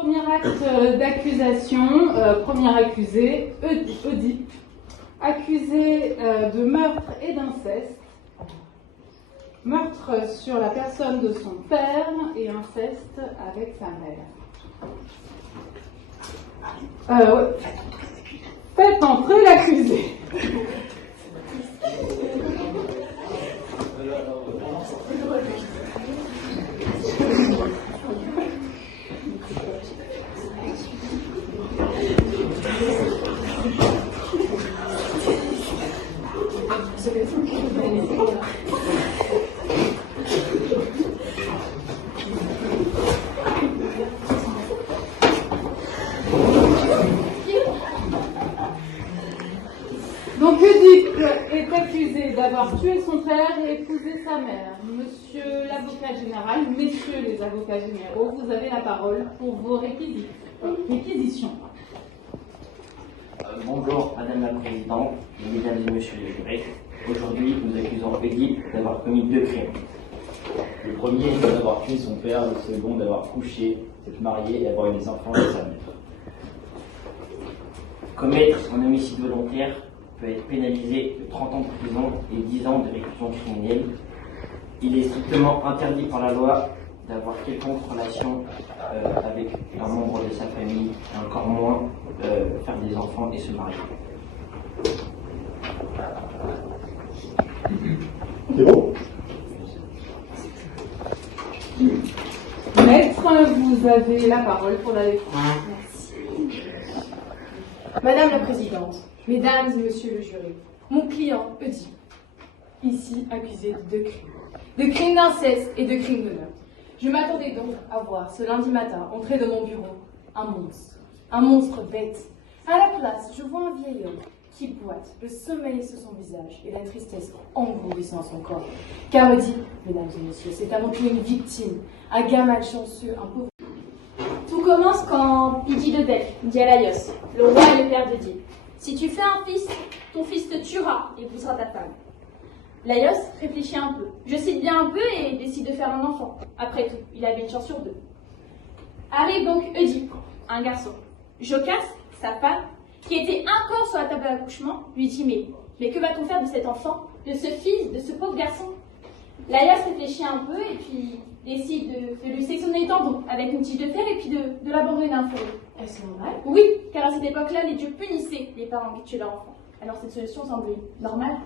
Premier acte d'accusation, premier accusé, Oedipe, accusé de meurtre et d'inceste. Meurtre sur la personne de son père et inceste avec sa mère. Ouais. Faites entrer l'accusé. Donc Oedipe est accusé d'avoir tué son frère et épousé sa mère. Monsieur l'avocat général, messieurs les avocats généraux, vous avez la parole pour vos réquisitions. Bonjour Madame la Présidente, Mesdames et Messieurs les jurés. Aujourd'hui, nous accusons Oedipe d'avoir commis 2 crimes. Le premier, c'est d'avoir tué son père, le second, d'avoir couché, s'être marié et avoir eu des enfants avec sa mère. Commettre un homicide volontaire peut être pénalisé de 30 ans de prison et 10 ans de réclusion criminelle. Il est strictement interdit par la loi d'avoir quelconque relation avec un membre de sa famille, et encore moins faire des enfants et se marier. C'est bon? Maître, vous avez la parole pour la défense. Merci. Madame la Présidente, Mesdames et Messieurs le jury, mon client Oedipe, ici accusé de 2 crimes. De crimes d'inceste et de crimes de meurtre. Je m'attendais donc à voir ce lundi matin entrer dans mon bureau un monstre bête. À la place, je vois un vieil homme qui boite, le sommeil sur son visage et la tristesse engourdissant son corps. Car Oedipe, mesdames et messieurs, c'est avant tout une victime, un gars malchanceux, un pauvre. Tout commence quand Pididebek dit à Laios, le roi et le père d'Oedipe, si tu fais un fils, ton fils te tuera et épousera ta femme. Laios réfléchit un peu, je cite bien un peu et décide de faire un enfant. Après tout, il avait une chance sur 2. Arrive donc Oedipe, un garçon. Jocaste, sa femme, qui était encore sur la table d'accouchement, lui dit mais que va-t-on faire de cet enfant, de ce fils, de ce pauvre garçon? Laios réfléchit un peu et puis décide de lui sectionner les tendons avec une tige de fer et puis de l'abandonner dans un fourreau. Est-ce normal? Oui, car à cette époque-là, les dieux punissaient les parents qui tuaient leur enfant. Alors cette solution semblait normale.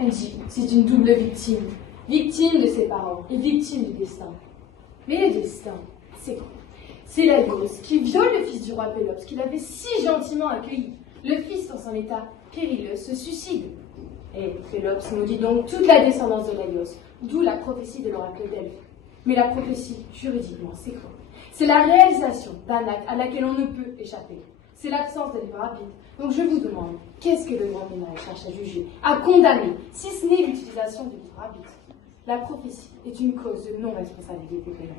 Oedipe, c'est une double victime. Victime de ses parents et victime du destin. Mais le destin, c'est quoi? C'est Laios qui viole le fils du roi Pélops qu'il avait si gentiment accueilli. Le fils, dans son état périlleux, se suicide. Et Pélops maudit donc toute la descendance de Laios, d'où la prophétie de l'oracle d'Elphes. Mais la prophétie, juridiquement, c'est quoi? C'est la réalisation d'un acte à laquelle on ne peut échapper. C'est l'absence de libre arbitre. Donc je vous demande, qu'est-ce que le grand ménage cherche à juger, à condamner, si ce n'est l'utilisation du libre arbitre? La prophétie est une cause de non-responsabilité pénale.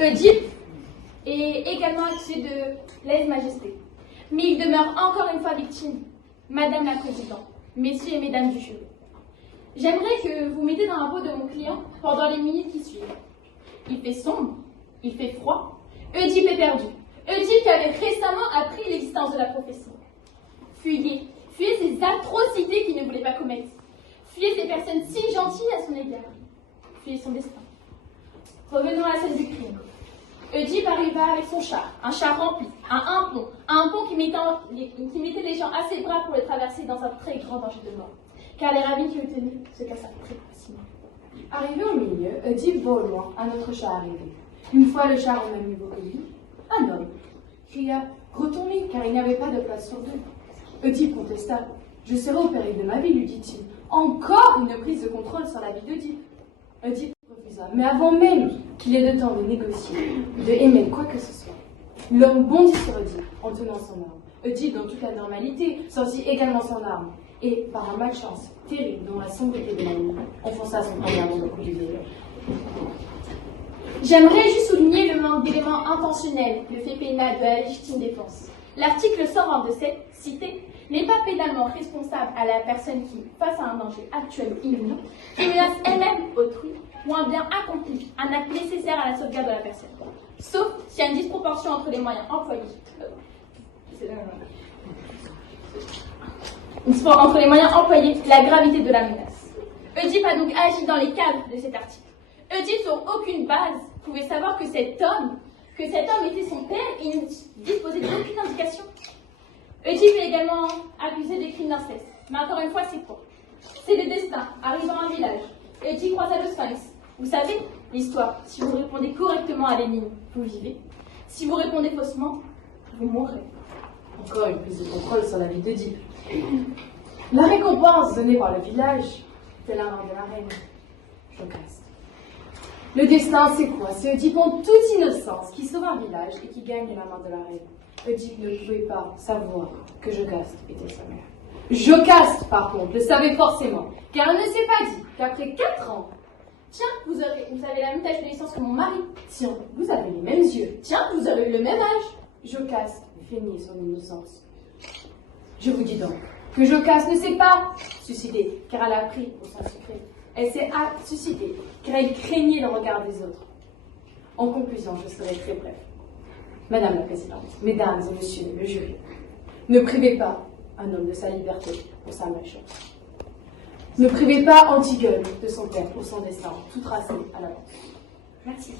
Oedipe est également accusé de lèse-majesté. Mais il demeure encore une fois victime. Madame la Présidente, Messieurs et Mesdames du jury, j'aimerais que vous mettez dans la peau de mon client pendant les minutes qui suivent. Il fait sombre, il fait froid. Oedipe est perdu. Oedipe qui avait récemment appris l'existence de la prophétie. Fuyez ces atrocités qu'il ne voulait pas commettre. Fuyez ces personnes si gentilles à son égard. Fuyez son destin. Revenons à la scène du crime. Oedipe arriva avec son char, un char rempli, un pont qui mettait les gens à ses bras pour le traverser dans un très grand danger de mort, car les ravines qui le tenaient se cassèrent très facilement. Arrivé au milieu, Oedipe voit au loin un autre char arriver. Une fois le char au même niveau que lui, un homme cria « Retournez » car il n'y avait pas de place sur 2. Oedipe contesta « Je serai au péril de ma vie », lui dit-il. Encore une prise de contrôle sur la vie d'Oedipe. Oedipe refusa, mais avant même qu'il ait le temps de négocier, de émettre quoi que ce soit. L'homme bondit sur Oedipe en tenant son arme. Oedipe, dans toute la normalité, sortit également son arme. Et, par un malchance terrible dans la sombreté de la nuit, enfonça son poignard dans le cou du vieillard. J'aimerais juste souligner le manque d'éléments intentionnels, le fait pénal de la légitime défense. L'article 120 de cette cité n'est pas pénalement responsable à la personne qui, face à un danger actuel ou imminent, qui menace elle-même autrui ou un bien accompli, un acte nécessaire à la sauvegarde de la personne. sauf s'il y a une disproportion entre les moyens employés. Entre les moyens employés, la gravité de la menace. Oedipe a donc agi dans les cadres de cet article. Oedipe, sur aucune base, pouvait savoir que cet homme était son père et ne disposait d'aucune indication. Oedipe est également accusé de crimes d'inceste. Mais encore une fois, c'est quoi? C'est le destin. Arrive dans un village. Oedipe croisa le sphinx. Vous savez, l'histoire, si vous répondez correctement à l'énigme, vous vivez. Si vous répondez faussement, vous mourrez. Encore une prise de contrôle sur la vie d'Oedipe. La récompense donnée par le village était la main de la reine. Jocaste. Le destin, c'est quoi? C'est Oedipe en toute innocence qui sauve un village et qui gagne la main de la reine. Oedipe ne pouvait pas savoir que Jocaste était sa mère. Jocaste, par contre, le savait forcément, car elle ne s'est pas dit qu'après 4 ans, Tiens, vous avez la même tache de naissance que mon mari. tiens, vous avez les mêmes yeux. Tiens, vous avez eu le même âge. Jocaste feignit son innocence. Je vous dis donc que Jocaste ne s'est pas suicidée, car elle a pris au sang sucré. Elle s'est suicidée, car elle craignait le regard des autres. En conclusion, je serai très bref. Madame la Présidente, Mesdames et Messieurs le jury, ne privez pas un homme de sa liberté pour sa malchance. Ne privez pas Antigone de son père pour son destin, tout tracé à l'avance. Merci.